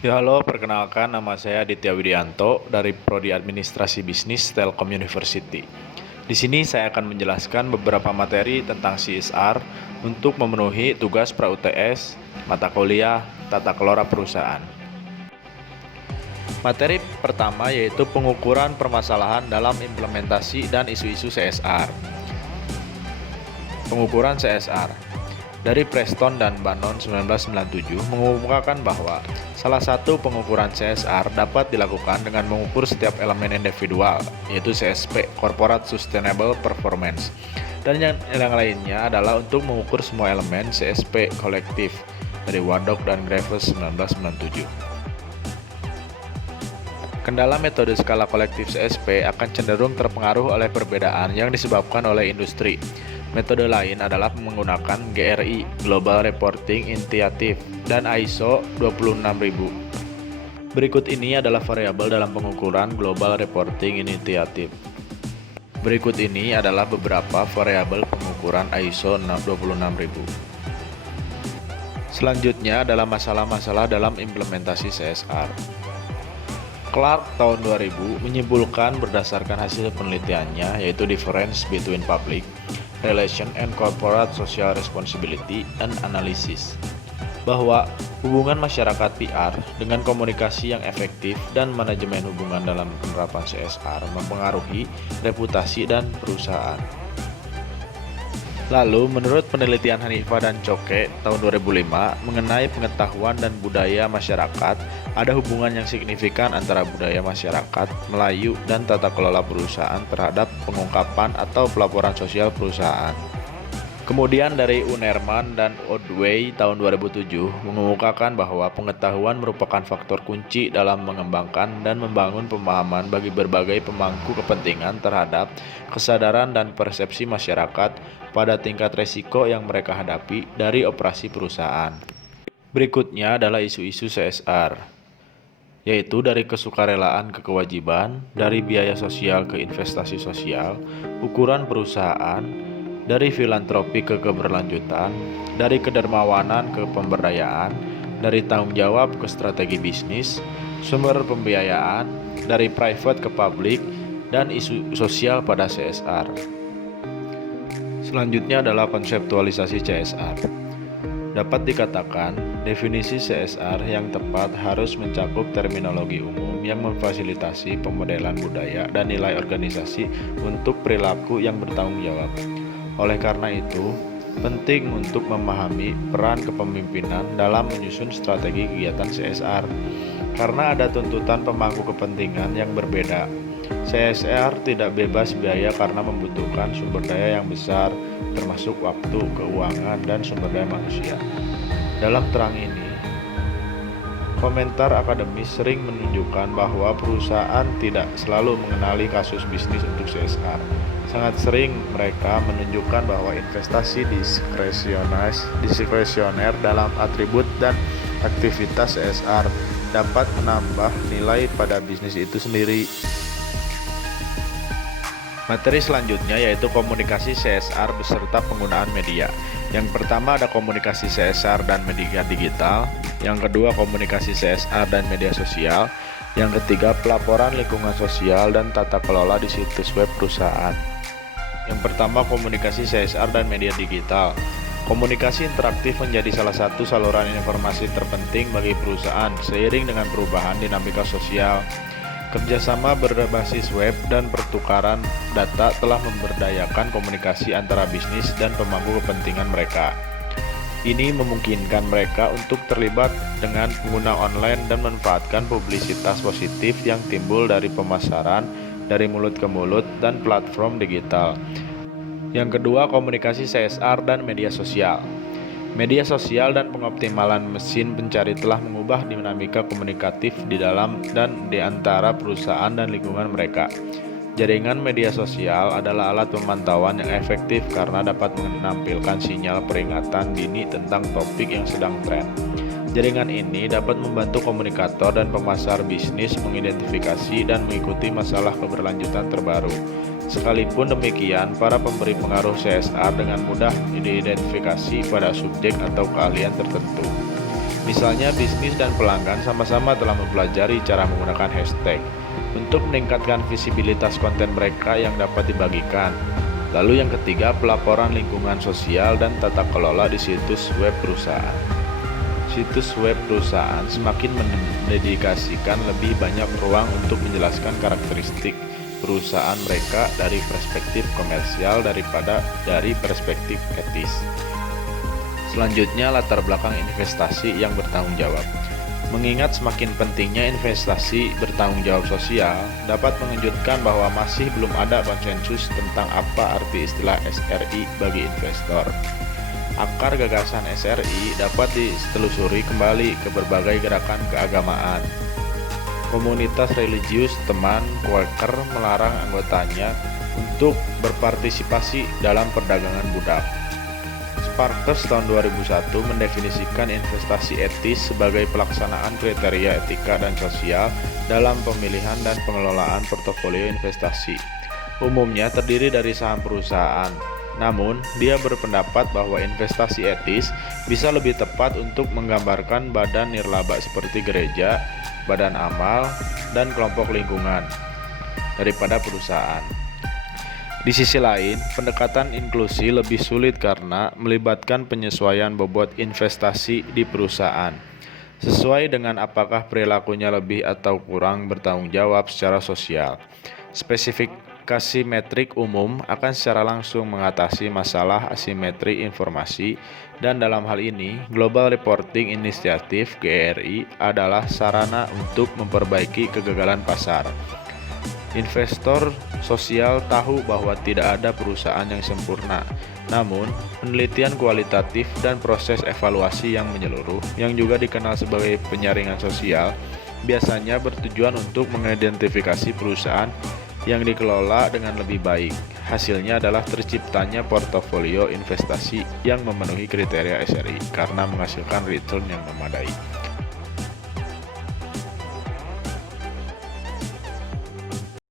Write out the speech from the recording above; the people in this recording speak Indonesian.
Ya halo, perkenalkan nama saya Aditya Widianto dari Prodi Administrasi Bisnis Telkom University. Di sini saya akan menjelaskan beberapa materi tentang CSR untuk memenuhi tugas pra-UTS, mata kuliah, tata kelola perusahaan. Materi pertama yaitu pengukuran permasalahan dalam implementasi dan isu-isu CSR. Pengukuran CSR dari Preston dan Bannon 1997 mengemukakan bahwa salah satu pengukuran CSR dapat dilakukan dengan mengukur setiap elemen individual, yaitu CSP, Corporate Sustainable Performance. Dan yang lainnya adalah untuk mengukur semua elemen CSP kolektif dari Wadok dan Graves 1997. Kendala metode skala kolektif CSP akan cenderung terpengaruh oleh perbedaan yang disebabkan oleh industri. Metode lain adalah menggunakan GRI, Global Reporting Initiative, dan ISO 26000. Berikut ini adalah variabel dalam pengukuran Global Reporting Initiative. Berikut ini adalah beberapa variabel pengukuran ISO 26000. Selanjutnya adalah masalah-masalah dalam implementasi CSR. Clark tahun 2000 menyimpulkan berdasarkan hasil penelitiannya, yaitu Difference Between Public Relation and Corporate Social Responsibility and Analysis, bahwa hubungan masyarakat PR dengan komunikasi yang efektif dan manajemen hubungan dalam penerapan CSR mempengaruhi reputasi dan perusahaan. Lalu, menurut penelitian Hanifah dan Coke tahun 2005 mengenai pengetahuan dan budaya masyarakat, ada hubungan yang signifikan antara budaya masyarakat Melayu dan tata kelola perusahaan terhadap pengungkapan atau pelaporan sosial perusahaan. Kemudian dari Unerman dan Odway tahun 2007 mengemukakan bahwa pengetahuan merupakan faktor kunci dalam mengembangkan dan membangun pemahaman bagi berbagai pemangku kepentingan terhadap kesadaran dan persepsi masyarakat pada tingkat resiko yang mereka hadapi dari operasi perusahaan. Berikutnya adalah isu-isu CSR, yaitu dari kesukarelaan ke kewajiban, dari biaya sosial ke investasi sosial, ukuran perusahaan, dari filantropi ke keberlanjutan, dari kedermawanan ke pemberdayaan, dari tanggung jawab ke strategi bisnis, sumber pembiayaan, dari private ke public, dan isu sosial pada CSR. Selanjutnya adalah konseptualisasi CSR. Dapat dikatakan, definisi CSR yang tepat harus mencakup terminologi umum yang memfasilitasi pemodelan budaya dan nilai organisasi untuk perilaku yang bertanggung jawab. Oleh karena itu, penting untuk memahami peran kepemimpinan dalam menyusun strategi kegiatan CSR, karena ada tuntutan pemangku kepentingan yang berbeda. CSR tidak bebas biaya karena membutuhkan sumber daya yang besar, termasuk waktu, keuangan, dan sumber daya manusia. Dalam terang ini, komentar akademis sering menunjukkan bahwa perusahaan tidak selalu mengenali kasus bisnis untuk CSR. Sangat sering mereka menunjukkan bahwa investasi diskresioner dalam atribut dan aktivitas CSR dapat menambah nilai pada bisnis itu sendiri. Materi selanjutnya yaitu komunikasi CSR beserta penggunaan media. Yang pertama ada komunikasi CSR dan media digital. Yang kedua komunikasi CSR dan media sosial. Yang ketiga pelaporan lingkungan sosial dan tata kelola di situs web perusahaan. Yang pertama komunikasi CSR dan media digital. Komunikasi interaktif menjadi salah satu saluran informasi terpenting bagi perusahaan seiring dengan perubahan dinamika sosial. Kerjasama berbasis web dan pertukaran data telah memberdayakan komunikasi antara bisnis dan pemangku kepentingan mereka. Ini memungkinkan mereka untuk terlibat dengan pengguna online dan memanfaatkan publisitas positif yang timbul dari pemasaran dari mulut ke mulut dan platform digital. Yang kedua, komunikasi CSR dan media sosial. Media sosial dan pengoptimalan mesin pencari telah mengubah dinamika komunikatif di dalam dan di antara perusahaan dan lingkungan mereka. Jaringan media sosial adalah alat pemantauan yang efektif karena dapat menampilkan sinyal peringatan dini tentang topik yang sedang tren. Jaringan ini dapat membantu komunikator dan pemasar bisnis mengidentifikasi dan mengikuti masalah keberlanjutan terbaru. Sekalipun demikian, para pemberi pengaruh CSR dengan mudah diidentifikasi pada subjek atau keahlian tertentu. Misalnya bisnis dan pelanggan sama-sama telah mempelajari cara menggunakan hashtag untuk meningkatkan visibilitas konten mereka yang dapat dibagikan. Lalu yang ketiga, pelaporan lingkungan sosial dan tata kelola di situs web perusahaan. Situs web perusahaan semakin mendedikasikan lebih banyak ruang untuk menjelaskan karakteristik perusahaan mereka dari perspektif komersial daripada dari perspektif etis. Selanjutnya, latar belakang investasi yang bertanggung jawab. Mengingat semakin pentingnya investasi bertanggung jawab sosial, dapat mengejutkan bahwa masih belum ada konsensus tentang apa arti istilah SRI bagi investor. Akar gagasan SRI dapat ditelusuri kembali ke berbagai gerakan keagamaan. Komunitas religius teman Quaker melarang anggotanya untuk berpartisipasi dalam perdagangan budak. Sparkes tahun 2001 mendefinisikan investasi etis sebagai pelaksanaan kriteria etika dan sosial dalam pemilihan dan pengelolaan portofolio investasi. Umumnya terdiri dari saham perusahaan. Namun, dia berpendapat bahwa investasi etis bisa lebih tepat untuk menggambarkan badan nirlaba seperti gereja, badan amal, dan kelompok lingkungan daripada perusahaan. Di sisi lain, pendekatan inklusi lebih sulit karena melibatkan penyesuaian bobot investasi di perusahaan, sesuai dengan apakah perilakunya lebih atau kurang bertanggung jawab secara sosial. Spesifikasi metrik umum akan secara langsung mengatasi masalah asimetri informasi, dan dalam hal ini, Global Reporting Initiative (GRI) adalah sarana untuk memperbaiki kegagalan pasar. Investor sosial tahu bahwa tidak ada perusahaan yang sempurna. Namun, penelitian kualitatif dan proses evaluasi yang menyeluruh, yang juga dikenal sebagai penyaringan sosial, biasanya bertujuan untuk mengidentifikasi perusahaan yang dikelola dengan lebih baik. Hasilnya adalah terciptanya portofolio investasi yang memenuhi kriteria SRI karena menghasilkan return yang memadai.